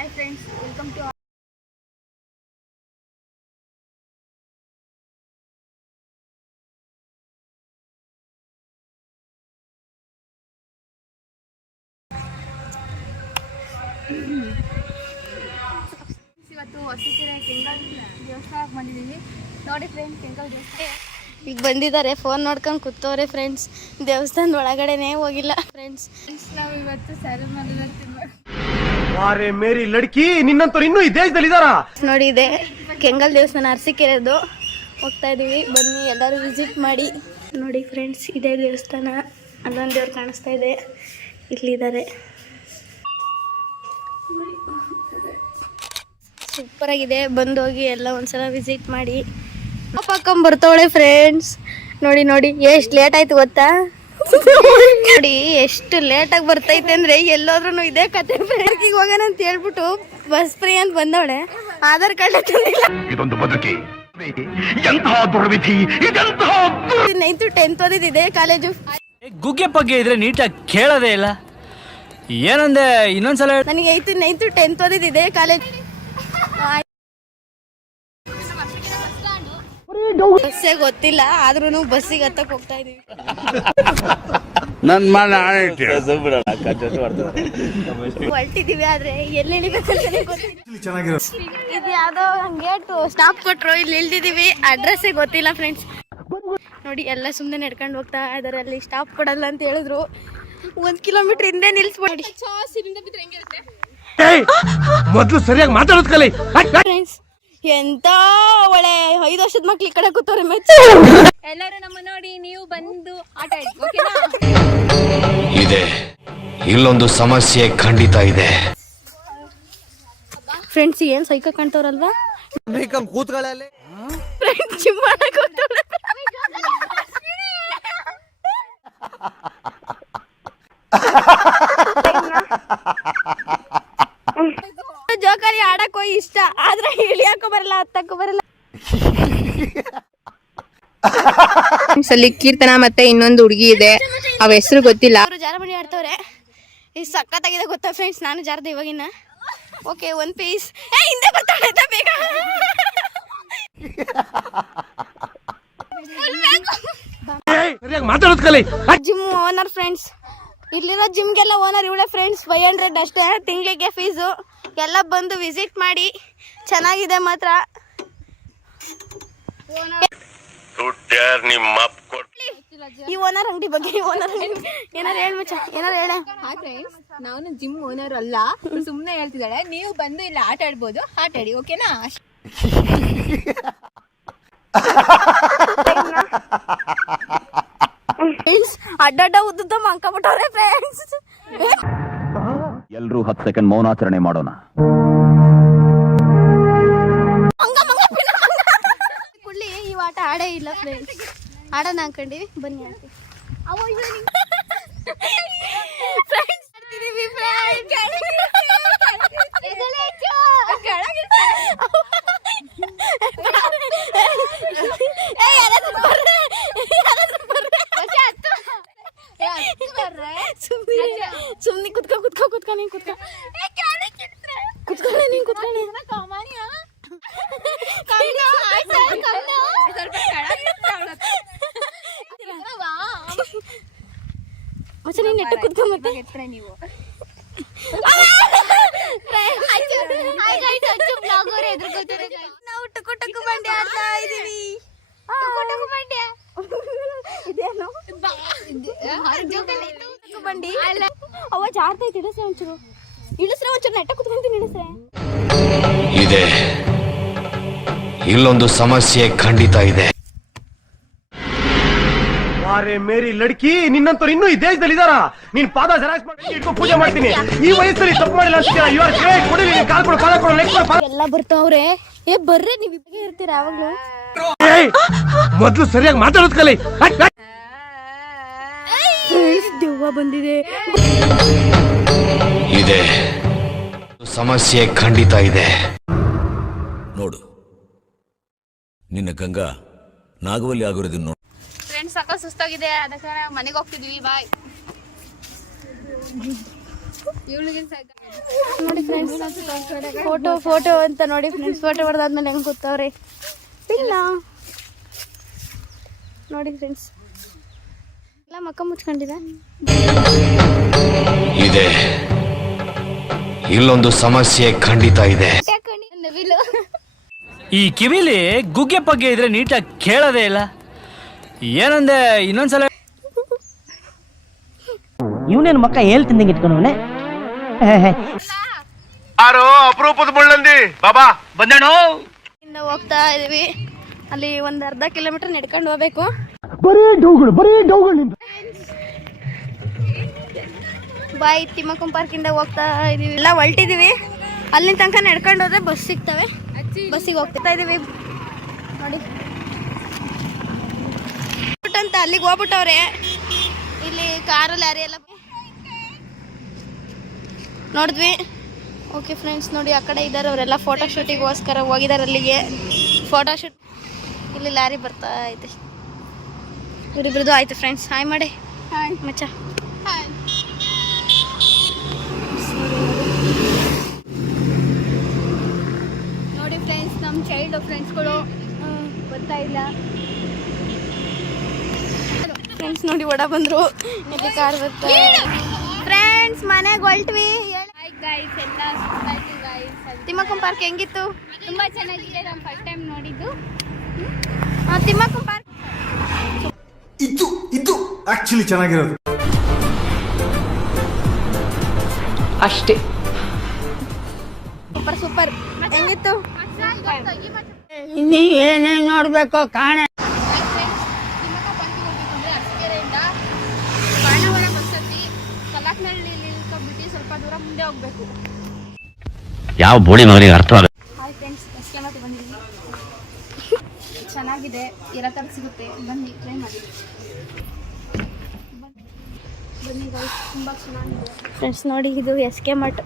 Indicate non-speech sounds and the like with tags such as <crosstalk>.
Hi friends welcome to ಇವತ್ತು ಹೊಸಕೆರೆ ಕೆಂಗಲ್ ದೇವಸ್ಥಾನಕ್ಕೆ ಬಂದಿದ್ದೀವಿ. ನೋಡಿ ಫ್ರೆಂಡ್ಸ್ ಕೆಂಗಲ್ ದೇವಸ್ಥಾನ. ಈಗ ಬಂದಿದ್ದಾರೆ ಫೋನ್ ನೋಡ್ಕೊಂಡು ಕೂತವ್ರೆ ಫ್ರೆಂಡ್ಸ್ ದೇವಸ್ಥಾನದ ಒಳಗಡೆನೇ ಹೋಗಿಲ್ಲ ಫ್ರೆಂಡ್ಸ್ ಫ್ರೆಂಡ್ಸ್ ನಾವು ಇವತ್ತು ಸರಮಲ್ಲ ವಾರೆ ಮೇರಿ ಲಡ್ಕಿ, ನಿನ್ನಂತವ್ರು ಇನ್ನೂ ಈ ದೇಶದಲ್ಲಿ ಇದಾರ ನೋಡಿ, ಇದೆ ಕೆಂಗಲ್ ದೇವಸ್ಥಾನ ಅರಸೀಕೆರೆದು ಹೋಗ್ತಾ ಇದೀವಿ. ಬನ್ನಿ, ಎಲ್ಲರೂ ವಿಸಿಟ್ ಮಾಡಿ. ನೋಡಿ ಫ್ರೆಂಡ್ಸ್ ಇದೇ ದೇವಸ್ಥಾನ. ಅಲ್ಲೊಂದು ದೇವ್ರು ಕಾಣಿಸ್ತಾ ಇದೆ. ಇಲ್ಲಿದ್ದಾರೆ ಸೂಪರ್ ಆಗಿದೆ. ಬಂದು ಹೋಗಿ ಎಲ್ಲ ಒಂದ್ಸಲ ವಿಸಿಟ್ ಮಾಡಿ. ಪಾಪಕ್ಕಂಬ ಬರ್ತವಳೆ ಫ್ರೆಂಡ್ಸ್ ನೋಡಿ ನೋಡಿ, ಎಷ್ಟು ಲೇಟ್ ಆಯ್ತು ಗೊತ್ತಾ? ನೋಡಿ ಎಷ್ಟು ಲೇಟಾಗಿ ಆಗಿ ಬರ್ತೈತೆ ಅಂದ್ರೆ ಎಲ್ಲೋದ್ರೂ ಇದೇ ಕತೆ. ಈಗ ಹೋಗೋಣ ಅಂತ ಹೇಳ್ಬಿಟ್ಟು ಬಸ್ ಫ್ರೀ ಅಂತ ಬಂದವಳೆ. ಆಧಾರ್ ಕಾರ್ಡ್ ತಂದಿಲ್ಲ. ಇದೊಂದು ಬದುಕಿ. ಎಂತಹ ದುರ್ವಿಧಿ ಇದೆಂತಹ ನೈನ್ತ್ ಟೆಂತ್ ಓದಿದ್ದು ಇದೇ ಕಾಲೇಜು ಗುಗ್ಗೆ ಪಗ್ಗೆ ಇದ್ರೆ ನೀಟಾಗಿ ಕೇಳೋದೇ ಇಲ್ಲ. ಏನಂದೆ ಇನ್ನೊಂದ್ಸಲ ನನಗೆ ಐತು ನೈನ್ತ್ ಟೆಂತ್ ಓದಿದ್ದು ಇದೇ ಕಾಲೇಜ್ ಬಸ್ಸೇ ಗೊತ್ತಿಲ್ಲ. ಆದ್ರೂ ಬಸ್ಸಿಗೆ ಹತ್ತಕ್ ಹೋಗ್ತಾ ಇದೀವಿ. ನನ್ ಮನ ಹೊರಟಿದೀವಿ ಆದ್ರೆ ಎಲ್ಲಿ ಗೊತ್ತಿಲ್ಲ. ಇದು ಯಾವ್ದೋ ಗೇಟ್ ಸ್ಟಾಪ್ ಕೊಟ್ರು ಇಲ್ಲಿ ಇಳ್ದಿದೀವಿ ಅಡ್ರೆಸ್ ಗೊತ್ತಿಲ್ಲ ಫ್ರೆಂಡ್ಸ್ ನೋಡಿ ಎಲ್ಲ ಸುಮ್ಮನೆ ನಡ್ಕೊಂಡು ಹೋಗ್ತಾ ಇದಾರೆ. ಅಲ್ಲಿ ಸ್ಟಾಪ್ ಕೊಡಲ್ಲ ಅಂತ ಹೇಳಿದ್ರು. ಒಂದ್ ಕಿಲೋಮೀಟರ್ ಹಿಂದೆ ನಿಲ್ಸ್ಬಿಡಿ. ಮೊದಲು ಸರಿಯಾಗಿ ಮಾತಾಡೋದ್ ಕಲಿ ಫ್ರೆಂಡ್ಸ್ ಎಂತ ಒಳ್ಳೆ ಐದು ವರ್ಷದ ಮಕ್ಳು ಈ ಕಡೆ ಕೂತವ್ರೆ ಮೆಚ್ಚ. ಎಲ್ಲರೂ ನಮ್ಮ ನೋಡಿ ನೀವು ಬಂದು ಆಟ ಆಡಿ <laughs> ಓಕೆನಾ? ಇದೆ. ಇಲ್ಲೊಂದು ಸಮಸ್ಯೆ ಖಂಡಿತ ಇದೆ. ಫ್ರೆಂಡ್ಸ್ ಏನ್ ಸೈಕ ಕಾಣ್ತವ್ರಲ್ವಾ? ಫ್ರೆಂಡ್ಸ್ ಜಿಮ್ ಮಾಡಕ್ ಹೋಗ್ತವ್ರೆ. ಜೋಕಾಲಿ ಆಡಕ್ ಹೋಗಿ ಇಷ್ಟ ಆದ್ರೆ ಇಳಿಯಾಕೋ ಬರಲ್ಲ ಹತ್ತಕ್ಕೂ ಬರಲ್ಲ. ಅಲ್ಲಿ ಕೀರ್ತನ ಮತ್ತೆ ಇನ್ನೊಂದು ಹುಡುಗಿ ಇದೆ. ಅವ ಹೆಸರು ಗೊತ್ತಿಲ್ಲ. ಅವರು ಜಾರಬಂಡಿ ಆಡ್ತವ್ರೆ. ಈ ಸಖತ್ತಾಗಿದೆ ಗೊತ್ತಾ ಫ್ರೆಂಡ್ಸ್ ನಾನು ಜಾರದೆ ಇವಾಗಿನ ಓಕೆ ಒಂದ್ ಪೀಸ್ ಏ ಹಿಂದೆ ಬರ್ತಾಳೆ ಬೇಗ. ಸರಿಯಾಗಿ ಮಾತಾಡೋದ್ ಕಲಿ. ಜಿಮ್ ಓನರ್ ಫ್ರೆಂಡ್ಸ್ ಇಲ್ಲಿರೋ ಜಿಮ್ಗೆಲ್ಲ ಓನರ್ ಇವಳೆ ಫ್ರೆಂಡ್ಸ್ ಫೈವ್ ಹಂಡ್ರೆಡ್ ಅಷ್ಟೇ ತಿಂಗಳಿಗೆ ಫೀಸು ಎಲ್ಲ ಬಂದು ವಿಸಿಟ್ ಮಾಡಿ ಚೆನ್ನಾಗಿದೆ ಮಾತ್ರ. ಈ ಓನರ್ ಅಂಗಡಿ ಬಗ್ಗೆ ಓನರ್ ಏನಾರು ಹೇಳ ಮಚ್ಚ ಏನಾರು ಹೇಳ. ಹಾಯ್ ಫ್ರೆಂಡ್ಸ್ ನಾನು ಜಿಮ್ ಓನರ್ ಅಲ್ಲ ಸುಮ್ಮನೆ ಹೇಳ್ತಿದ್ದಾಳೆ. ನೀವು ಬಂದು ಇಲ್ಲಿ ಆಟ ಆಡ್ಬೋದು ಆಟ ಆಡಿ ಓಕೆನಾ ಅಡ್ಡಡ್ಡ ಉದ್ದುದ್ದ ಮಂಕಬಿಟ್ಟವ್ರೆ ಫ್ರೆಂಡ್ಸ್ ಎಲ್ರೂ ಹತ್ತು ಸೆಕೆಂಡ್ ಮೌನಾಚರಣೆ ಮಾಡೋಣ. ಕುಳ್ಳಿ ಈ ಆಟ ಆಡೇ ಇಲ್ಲ ಫ್ರೆಂಡ್ಸ್ ಆಡೋಣ ಅನ್ಕೊಂಡಿವಿ. ಬನ್ನಿ ಆಡ್ತೀವಿ ಸುಮ್ಮನೆ ಕುತ್ಕೊ ಕುತ್ಕೊ ಕುತ್ಕೊ ನೀನ್ ಕುತ್ಕೊ ಕುತ್ಕೊಳ್ಳಿ ನೀನ್ ಕುತ್ಕೊಳ್ಳಿ ಮಚ್ಚ ನೀನ್ ನೆಟ್ಟ ಕುತ್ಕೊ ಮತ್ತೆ ನೀವು ನಾವು ಟುಕು ಟುಕು ಬಂಡಿ ಆಡ್ತಾ ಇದೀವಿ ಇದೇನು ಟುಕು ಬಂಡಿ? ಅವ ಜಾರ್ತೈತಿ ಇಳಿಸ್ರೆ ಒಂಚೂರು. ಇಳಿಸ್ರೆ ಒಂಚೂರು ನೆಟ್ಟ ಕುತ್ಕೊಂತೀನಿ ಇಳಿಸ್ರೆ. ಇದೆ. ಇಲ್ಲೊಂದು ಸಮಸ್ಯೆ ಖಂಡಿತ ಇದೆ. ಅರೆ ಮೇರಿ ಲಡ್ಕಿ ನಿನ್ನಂತವ್ರು ಇನ್ನೂ ಈ ದೇಶದಲ್ಲಿ ಇದಾರ? ನಿನ್ ಪಾದ ಜರಾಕ್ಸ್ ಮಾಡಿ ಇಟ್ಕೊಂಡು ಪೂಜೆ ಮಾಡ್ತೀನಿ. ಈ ವಯಸ್ಸಲ್ಲಿ ತಪ್ಪು ಮಾಡಿಲ್ಲ ಅಂತೀರಾ ಯು ಆರ್ ಗ್ರೇಟ್ ಕೊಡಿ ನೀನ್ ಕಾಲ್ ಕೊಡು ಕಾಲ ಕೊಡು ಲೆಕ್ಕ ಕೊಡು. ಎಲ್ಲ ಬರ್ತಾವ್ರೆ ಏ ಬರ್ರಿ ನೀವು ಇಬ್ಬರಿಗೆ ಇರ್ತೀರ ಯಾವಾಗ್ಲೂ ಏಯ್! ಮೊದ್ಲು ಸರಿಯಾಗಿ ಮಾತಾಡೋದ್ ಕಲಿ ಬಂದಿದೆ. ಇದೆ. ಸಮಸ್ಯೆ ಖಂಡಿತ ಇದೆ. ನೋಡು. ನಿನ್ನ ಗಂಗಾ ನಾಗವಲ್ಲಿ ಆಗಿರೋದನ್ನ ನೋಡು. ಫ್ರೆಂಡ್ಸ್ ಸಾಕ ಸುಸ್ತಾಗಿದೆ. ಅದಕ್ಕೆ ಮನೆಗೆ ಹೋಗ್ತಿದ್ವಿ. ಬಾಯ್ ನೋಡಿ ಫ್ರೆಂಡ್ಸ್ ಫೋಟೋ ಫೋಟೋ ಅಂತ ನೋಡಿ ಫ್ರೆಂಡ್ಸ್ ಫೋಟೋ ಹೊಡೆದಾದ್ಮೇಲೆ ಹೆಂಗೆ ಗೊತ್ತವ್ರಿ? ಇಲ್ಲ. ನೋಡಿ ಫ್ರೆಂಡ್ಸ್ ಎಲ್ಲ ಮಕ್ಕ ಮುಚ್ಕೊಂಡಿದೆ. ಇದೆ. ಇಲ್ಲೊಂದು ಸಮಸ್ಯೆ ಖಂಡಿತ ಇದೆ. ಈ ಕಿವಿಲಿ ಗುಗ್ಗೆ ಪಗ್ಗೆ ಇದ್ರೆ ನೀಟಾಗಿ ಕೇಳೋದೇ ಇಲ್ಲ. ಏನಂದೆ ಇನ್ನೊಂದ್ಸಲ ಇವನೇನು ಮಕ್ಕ ಹೇಳ್ತಿಂದಂಗೆ ಇಟ್ಕೊಂಡವನೆ ಯಾರೋ ಅಪರೂಪದ ಮುಳ್ಳಂದಿ? ಬಾಬಾ ಬಂದೇಣೋ ಇನ್ನ ಹೋಗ್ತಾ ಇದೀವಿ. ಅಲ್ಲಿ ಒಂದು ಅರ್ಧ ಕಿಲೋಮೀಟರ್ ನಡ್ಕೊಂಡು ಹೋಗ್ಬೇಕು. ಬರೀ ಡೌಗಳು ಬರೀ ಡೌಗಳು ಬಾಯ್ ತಿಮ್ಮಕ್ಕಂ ಪಾರ್ಕಿಂದ ಹೋಗ್ತಾ ಇದೀವಿ. ಎಲ್ಲ ಹೊಲ್ಟಿದೀವಿ. ಅಲ್ಲಿನ ತನಕ ನಡ್ಕೊಂಡು ಹೋದ್ರೆ ಬಸ್ ಸಿಗ್ತವೆ. ಬಸ್ಸಿಗೆ ಹೋಗ್ತಾ ಇದೀವಿ. ನೋಡಿ. ಅಂತ ಅಲ್ಲಿಗೆ ಹೋಗ್ಬಿಟ್ಟವ್ರೆ. ಇಲ್ಲಿ ಕಾರು ಲಾರಿ ಎಲ್ಲ ನೋಡಿದ್ವಿ. ಓಕೆ ಫ್ರೆಂಡ್ಸ್ ನೋಡಿ, ಆ ಕಡೆ ಇದ್ದಾರೆ ಅವರೆಲ್ಲ. ಫೋಟೋ ಶೂಟಿಗೋಸ್ಕರ ಹೋಗಿದ್ದಾರೆ ಅಲ್ಲಿಗೆ. ಫೋಟೋ ಶೂಟ್ ಇಲ್ಲಿ ಲಾರಿ ಬರ್ತಾ ಐತೆ ಇವರಿಬ್ರದ್ದು ಆಯ್ತು ಫ್ರೆಂಡ್ಸ್ ಹಾಯ್ ಮಾಡಿ. ಹಾಯ್ ಮಚ್ಚ. ನೋಡಿ ಫ್ರೆಂಡ್ಸ್ ನಮ್ಮ ಚೈಲ್ಡ್ ಫ್ರೆಂಡ್ಸ್ಗಳು ಬರ್ತಾ ಇಲ್ಲ. ಫ್ರೆಂಡ್ಸ್ ನೋಡಿ ಒಡ ಬಂದ್ರು. ಇಲ್ಲಿ ಕಾರ್ ಬರ್ತಾ ಫ್ರೆಂಡ್ಸ್ ಮನೆಗೆ ಹೊಲ್ಟ್ವಿ. ಗೈಸ್ ಎಲ್ಲ ಸುತ್ತಾಯ್ತು ಗೈಸ್ ತಿಮ್ಮಕ್ಕಂ ಪಾರ್ಕ್ ಹೆಂಗಿತ್ತು? ತುಂಬಾ ಚೆನ್ನಾಗಿದೆ ನಮ್ಮ ಫಸ್ಟ್ ಟೈಮ್ ನೋಡಿದ್ದು. ತಿಮ್ಮಕ್ಕಂ ಪಾರ್ಕ್ ಇದು ಇದು ಆಕ್ಚುಲಿ ಚೆನ್ನಾಗಿರೋದು. Super super. ಹೆಂಗಿತ್ತು? ಏನೇನು ನೋಡ್ಬೇಕು ಕಾಣೆ. ಯಾವ ಬೋಳಿ ಮಗನಿಗೆ ಅರ್ಥವಾಗ ಹಾಯ್ ಫ್ರೆಂಡ್ಸ್ ಎಸ್ ಕೆ ಮತ್ತೆ ಬಂದಿದ್ದೀವಿ ಚೆನ್ನಾಗಿದೆ, ಎಲ್ಲ ಥರ ಸಿಗುತ್ತೆ. ಬನ್ನಿ ಟ್ರೈ ಮಾಡಿ. ಬನ್ನಿ ತುಂಬ ಚೆನ್ನಾಗಿದೆ. ಫ್ರೆಂಡ್ಸ್ ನೋಡಿ, ಇದು ಎಸ್ ಕೆ ಮಠ್